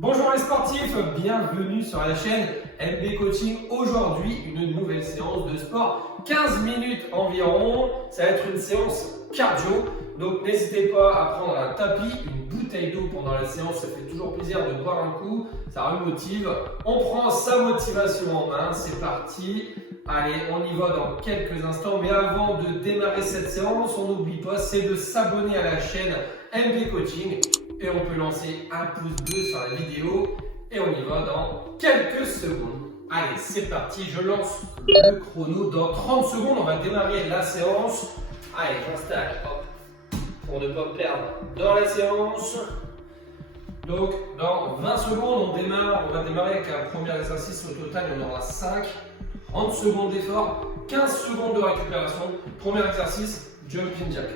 Bonjour les sportifs, bienvenue sur la chaîne MB Coaching. Aujourd'hui, une nouvelle séance de sport, 15 minutes environ. Ça va être une séance cardio, donc n'hésitez pas à prendre un tapis, une bouteille d'eau pendant la séance. Ça fait toujours plaisir de boire un coup, ça remotive. On prend sa motivation en main, c'est parti. Allez, on y va dans quelques instants, mais avant de démarrer cette séance, on n'oublie pas, c'est de s'abonner à la chaîne MB Coaching. Et on peut lancer un pouce bleu sur la vidéo et on y va dans quelques secondes. Allez, c'est parti, je lance le chrono. Dans 30 secondes, on va démarrer la séance. Allez, j'installe, hop, pour ne pas perdre dans la séance. Donc, dans 20 secondes, on va démarrer avec un premier exercice. Au total, il y en aura 5. 30 secondes d'effort, 15 secondes de récupération. Premier exercice, jumping jack.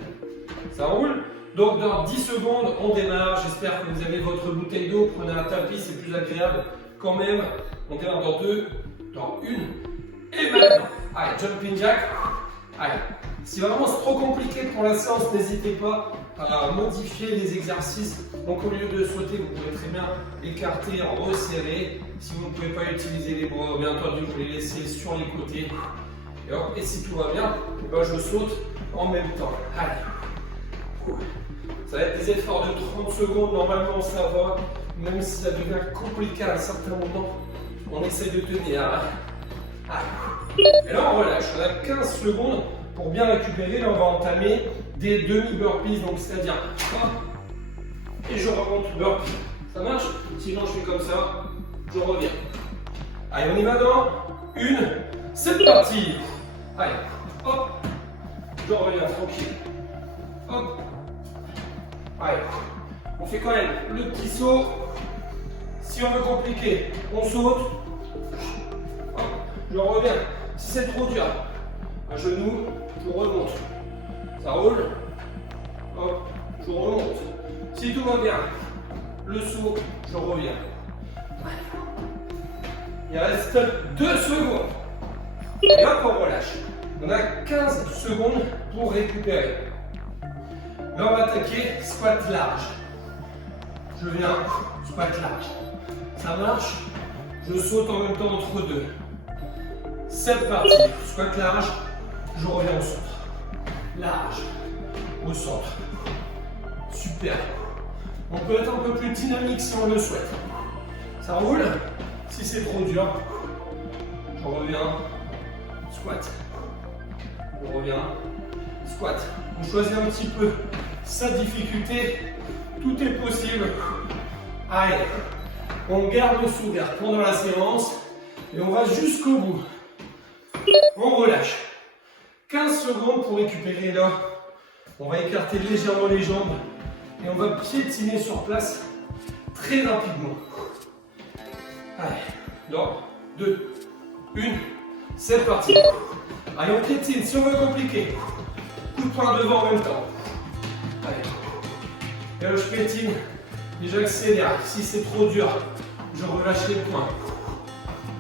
Ça roule? Donc dans 10 secondes, on démarre. J'espère que vous avez votre bouteille d'eau. Prenez un tapis, c'est plus agréable quand même. On démarre dans 2, dans 1. Et maintenant, allez, jumping jack. Allez, si vraiment c'est trop compliqué pour la séance, n'hésitez pas à modifier les exercices. Donc au lieu de sauter, vous pouvez très bien écarter, resserrer. Si vous ne pouvez pas utiliser les bras, bien entendu, vous les laissez sur les côtés. Et, hop, et si tout va bien, ben je saute en même temps. Allez. Ça va être des efforts de 30 secondes, normalement ça va, même si ça devient compliqué à un certain moment, on essaie de tenir. Et là on relâche, on a 15 secondes pour bien récupérer. Là on va entamer des demi-burpees, donc c'est-à-dire et je remonte burpee. Ça marche? Sinon je fais comme ça, je reviens. Allez, on y va dans 1, c'est parti. Allez, hop, je reviens tranquille. Hop. Allez, on fait quand même le petit saut. Si on veut compliquer, on saute. Hop, je reviens. Si c'est trop dur, un genou, je remonte. Ça roule. Hop, je remonte. Si tout va bien, le saut, je reviens. Il reste 2 secondes. Et hop, on relâche. On a 15 secondes pour récupérer. Là, on va attaquer squat large. Je viens, squat large. Ça marche. Je saute en même temps entre deux. C'est parti. Squat large. Je reviens au centre. Large. Au centre. Super. On peut être un peu plus dynamique si on le souhaite. Ça roule. Si c'est trop dur, je reviens. Squat. On revient. Squat. On choisit un petit peu sa difficulté. Tout est possible. Allez, on garde le sourire pendant la séance et on va jusqu'au bout. On relâche. 15 secondes pour récupérer là. On va écarter légèrement les jambes et on va piétiner sur place très rapidement. Allez, dans 2, 1, c'est parti. Allez, on piétine si on veut compliquer. Coup de poing devant en même temps. Allez. Et là, je piétine et j'accélère. Si c'est trop dur, je relâche les poings.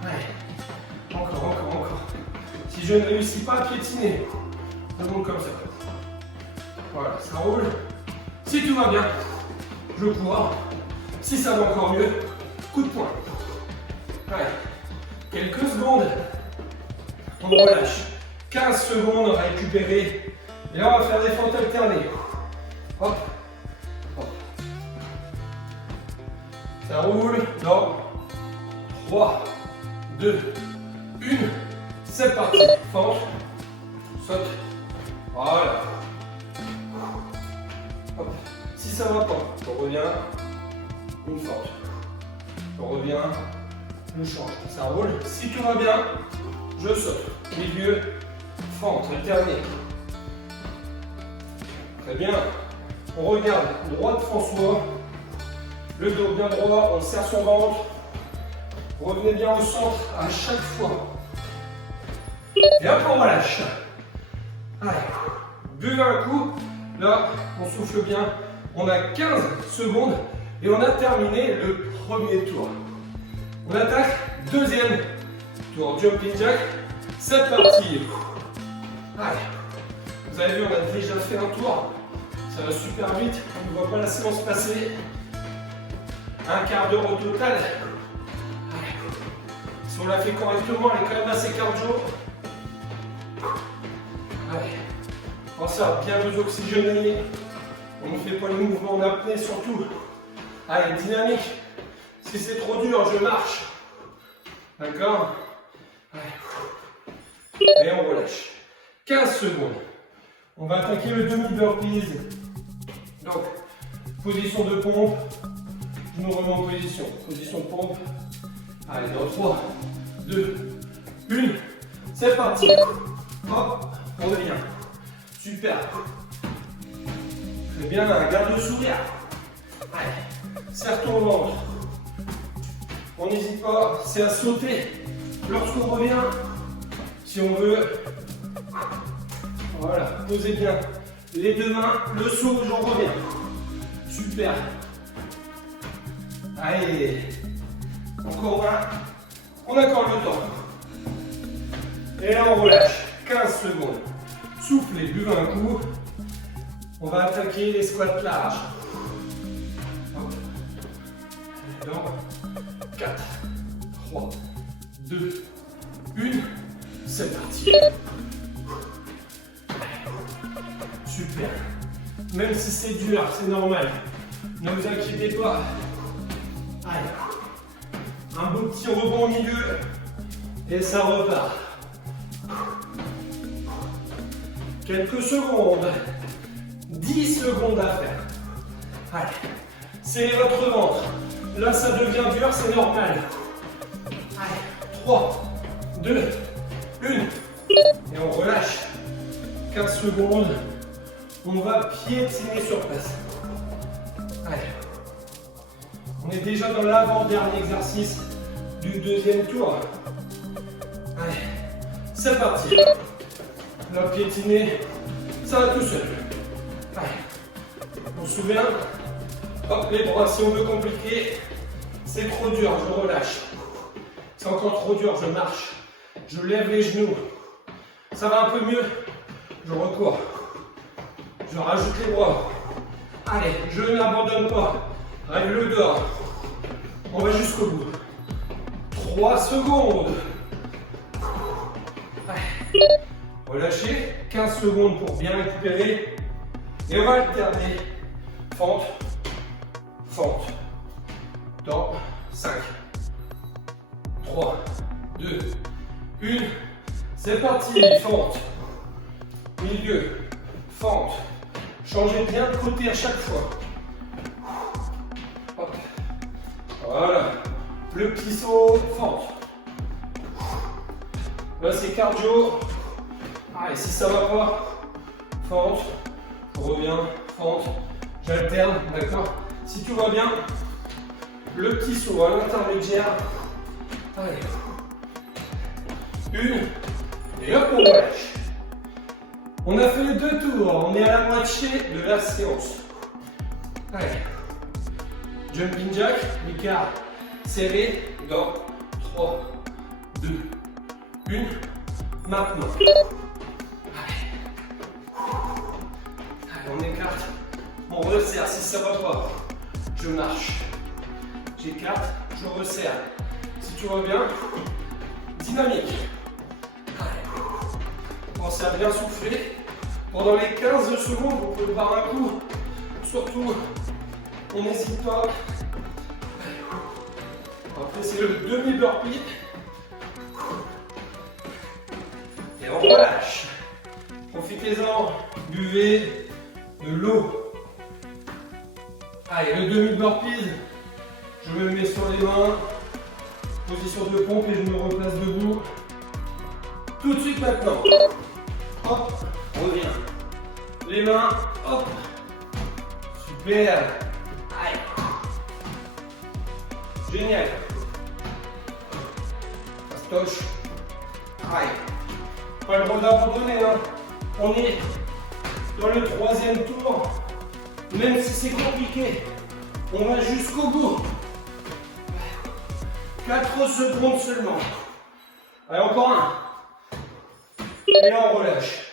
Allez. Encore. Si je ne réussis pas à piétiner, je monte comme ça. Voilà, ça roule. Si tout va bien, je cours. Si ça va encore mieux, coup de poing. Allez. Quelques secondes. On relâche. 15 secondes à récupérer. Et là, on va faire des fentes alternées. Hop, hop. Ça roule dans 3, 2, 1. C'est parti. Fente, saute. Voilà. Hop. Si ça ne va pas, je reviens. Une fente. Je reviens. Je change. Ça roule. Si tout va bien, je saute. Milieu, fente alternée. Très bien. On regarde droite François. Le dos bien droit, on serre son ventre. Revenez bien au centre à chaque fois. Et hop, on relâche. Allez, buvez un coup. Là, on souffle bien. On a 15 secondes et on a terminé le premier tour. On attaque deuxième tour. Jumping jack. C'est parti. Allez. Vous avez vu, on a déjà fait un tour. Ça va super vite. On ne voit pas la séance passer. Un quart d'heure au total. Si on la fait correctement, elle est quand même assez cardio. Allez. Pensez à bien vous oxygéner. On ne fait pas le mouvement en apnée surtout. Allez, dynamique. Si c'est trop dur, je marche. D'accord? Et on relâche. 15 secondes. On va attaquer le demi-burpees. Donc, position de pompe. Je me remets en position. Position de pompe. Allez, dans 3, 2, 1. C'est parti. Hop, on revient. Super. Très bien, garde le sourire. Allez, serre ton ventre. On n'hésite pas, c'est à sauter lorsqu'on revient. Si on veut. Voilà, posez bien les deux mains, le saut, j'en reviens. Super. Allez. Encore un. On accorde le temps. Et là, on relâche. 15 secondes. Soufflez, buvez un coup. On va attaquer les squats larges. Hop. Dans 4, 3, 2, 1. C'est parti. Super. Même si c'est dur, c'est normal. Ne vous inquiétez pas. Allez. Un beau petit rebond au milieu. Et ça repart. Quelques secondes. 10 secondes à faire. Allez. Serrez votre ventre. Là, ça devient dur, c'est normal. Allez. 3, 2, 1. Et on relâche. 15 secondes. On va piétiner sur place. Allez. On est déjà dans l'avant-dernier exercice du deuxième tour. Allez. C'est parti. Là, piétiner, ça va tout seul. Allez. On se souvient. Hop, les bras, si on veut compliquer, c'est trop dur, je relâche. C'est encore trop dur, je marche. Je lève les genoux. Ça va un peu mieux. Je recours. Je rajoute les bras. Allez, je n'abandonne pas. Règle d'or. On va jusqu'au bout. 3 secondes. Allez. Relâchez. 15 secondes pour bien récupérer. Et on va alterner. Fente. Fente. Dans 5, 3, 2, 1. C'est parti. Fente. Milieu. Fente. Changez bien de côté à chaque fois. Hop. Voilà. Le petit saut. Fente. Là, c'est cardio. Allez, si ça va pas, fente. Je reviens. Fente. J'alterne. D'accord? Si tout va bien, le petit saut à l'intermédiaire. Allez. 1. Et hop, on relâche. On a fait les 2 tours. On est à la moitié de la séance. Allez. Jumping jack, l'écart serré dans 3, 2, 1. Maintenant. Allez. Allez, on écarte. On resserre si ça va pas. Je marche. J'écarte, je resserre. Si tout va bien, dynamique. Allez. Pensez à bien souffler. Pendant les 15 secondes, vous pouvez boire un coup. Surtout, on n'hésite pas. Après, c'est le demi-burpee. Et on relâche. Profitez-en. Buvez de l'eau. Allez, le demi-burpee. Je me mets sur les mains. Position de pompe et je me replace debout. Tout de suite maintenant. Hop, on revient. Les mains, hop. Super. Allez. Génial. Fastoche. Allez. Pas le droit d'abandonner, hein. On est dans le 3e tour. Même si c'est compliqué, on va jusqu'au bout. 4 secondes seulement. Allez, encore un. Et là, on relâche.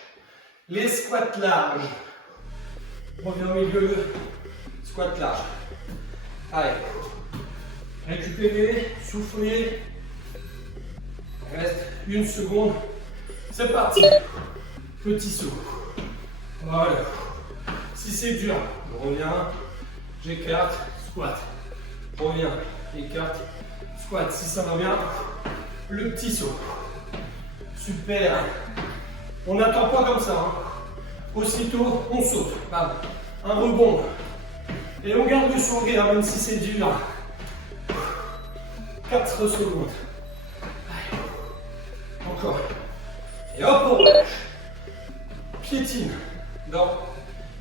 Les squats larges. On revient au milieu. Squat large. Allez. Récupérez, soufflez. Il reste 1 seconde. C'est parti. Petit saut. Voilà. Si c'est dur, on revient. J'écarte, squat. Reviens, écarte, squat. Si ça va bien, le petit saut. Super. On n'attend pas comme ça. Aussitôt, on saute. Bam. Un rebond. Et on garde le sourire, même si c'est dur. 4 secondes. Encore. Et hop, on relâche. Piétine dans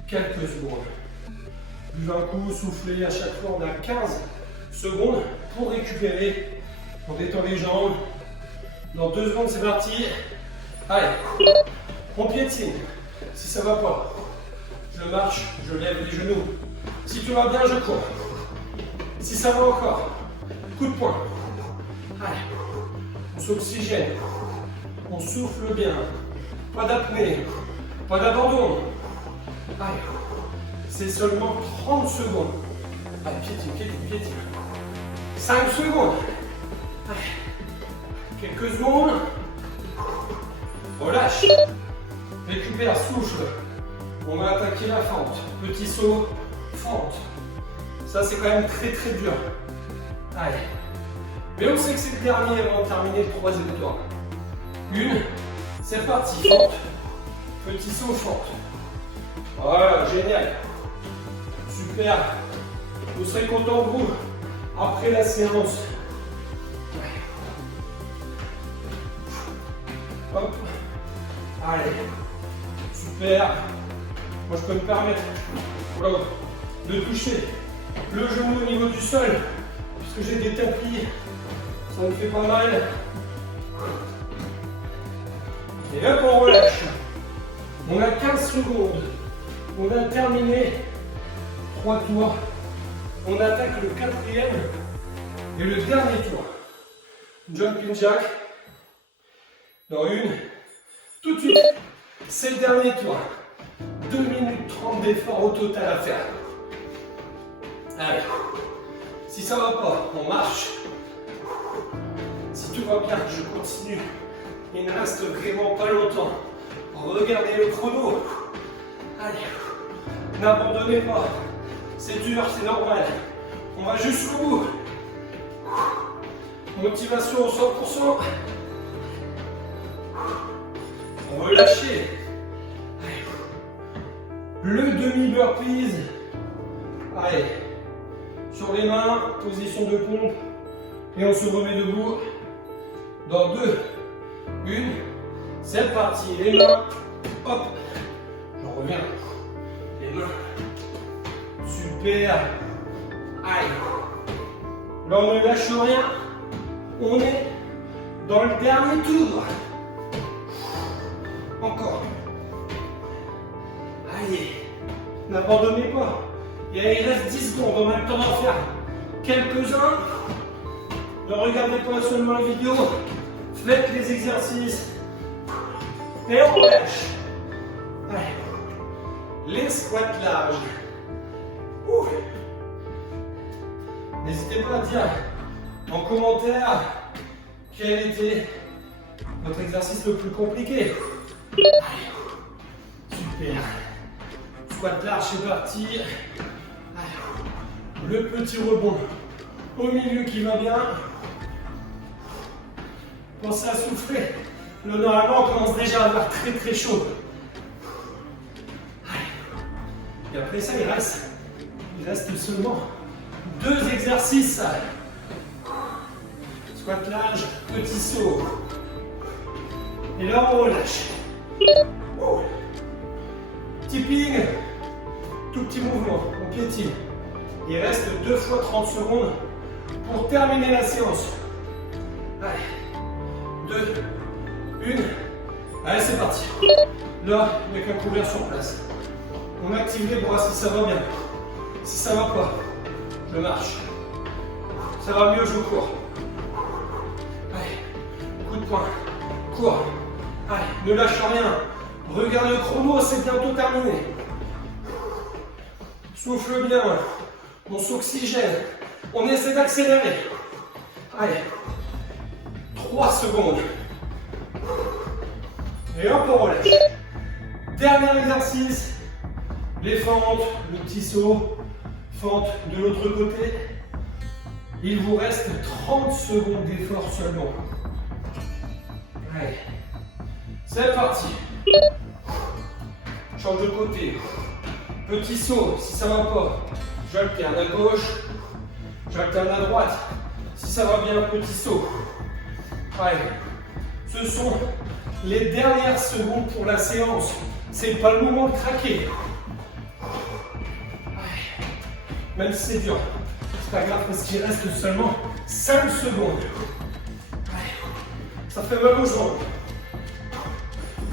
quelques secondes. Buvez un coup, soufflez. À chaque fois, on a 15 secondes pour récupérer. On détend les jambes. Dans 2 secondes, c'est parti. Allez, on piétine. Si ça va pas, je marche, je lève les genoux. Si tout va bien, je cours. Si ça va encore, coup de poing. Allez, on s'oxygène. On souffle bien. Pas d'apnée, pas d'abandon. Allez, c'est seulement 30 secondes. Allez, piétine, piétine, piétine. 5 secondes. Allez, quelques secondes. Relâche. Récupère, souffle. On va attaquer la fente. Petit saut, fente. Ça, c'est quand même très très dur. Allez. Mais on sait que c'est le dernier avant de terminer le 3e tour. 1, c'est parti. Fente. Petit saut, fente. Voilà, génial. Super. Vous serez content de vous après la séance. Hop. Allez. Super. Moi, je peux me permettre de toucher le genou au niveau du sol, puisque j'ai des tapis. Ça me fait pas mal. Et hop, on relâche. On a 15 secondes. On a terminé 3 tours. On attaque le 4e et le dernier tour. Jumping jack. Dans 1. Tout de suite. C'est le dernier tour. 2 minutes 30 d'effort au total à faire. Allez. Si ça va pas, on marche. Si tout va bien, je continue. Il ne reste vraiment pas longtemps. Regardez le chrono. Allez. N'abandonnez pas. C'est dur, c'est normal. On va jusqu'au bout. Motivation au 100%. Relâchez. Le demi-burpees. Allez. Sur les mains, position de pompe. Et on se remet debout. Dans 2, 1. C'est parti. Les mains. Hop. Je reviens. Les mains. Super. Allez. Là, on ne lâche rien. On est dans le dernier tour. Encore. Allez. N'abandonnez pas. Il reste 10 secondes. On a le temps d'en faire quelques-uns. Ne regardez pas seulement la vidéo. Faites les exercices. Et on relâche. Allez. Les squats larges. N'hésitez pas à dire en commentaire quel était votre exercice le plus compliqué. Allez. Super. Squat large, c'est parti. Allez. Le petit rebond au milieu qui va bien. Pensez à souffler. Normalement, on commence déjà à avoir très très chaud. Allez. Et après ça, il reste seulement 2 exercices. Squat large, petit saut. Et là, on relâche. Tipping. Tout petit mouvement, on piétine. Il reste 2 fois 30 secondes pour terminer la séance. Allez. 2, 1. Allez, c'est parti. Là, il n'y a qu'à courir sur place. On active les bras si ça va bien. Si ça va pas, je marche. Ça va mieux, je cours. Allez, coup de poing. Cours. Allez, ne lâche rien. Regarde le chrono, c'est bientôt terminé. Souffle bien. On s'oxygène. On essaie d'accélérer. Allez. 3 secondes. Et hop, on relâche. Dernier exercice. Les fentes, le petit saut, fente de l'autre côté. Il vous reste 30 secondes d'effort seulement. Allez. C'est parti. Change de côté. Petit saut, si ça ne va pas, j'alterne à gauche, j'alterne à droite. Si ça va bien, petit saut. Allez. Ce sont les dernières secondes pour la séance. C'est pas le moment de craquer. Allez. Même si c'est dur, c'est pas grave parce qu'il reste seulement 5 secondes. Allez. Ça fait mal aux jambes.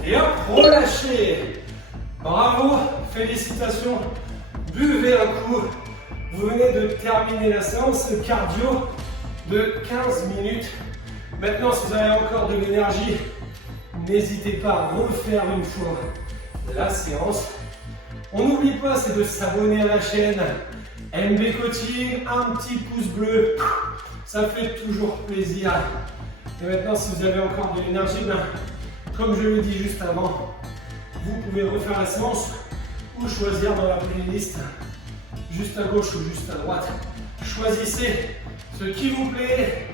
Et hop, relâchez. Bravo, félicitations. Buvez un coup. Vous venez de terminer la séance cardio de 15 minutes. Maintenant, si vous avez encore de l'énergie, n'hésitez pas à refaire une fois la séance. On n'oublie pas, c'est de s'abonner à la chaîne MB Coaching, un petit pouce bleu, ça fait toujours plaisir. Et maintenant, si vous avez encore de l'énergie, comme je l'ai dit juste avant, vous pouvez refaire la séance ou choisir dans la playlist, juste à gauche ou juste à droite. Choisissez ce qui vous plaît.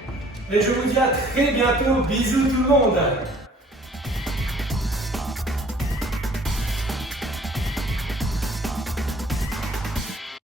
Et je vous dis à très bientôt. Bisous tout le monde.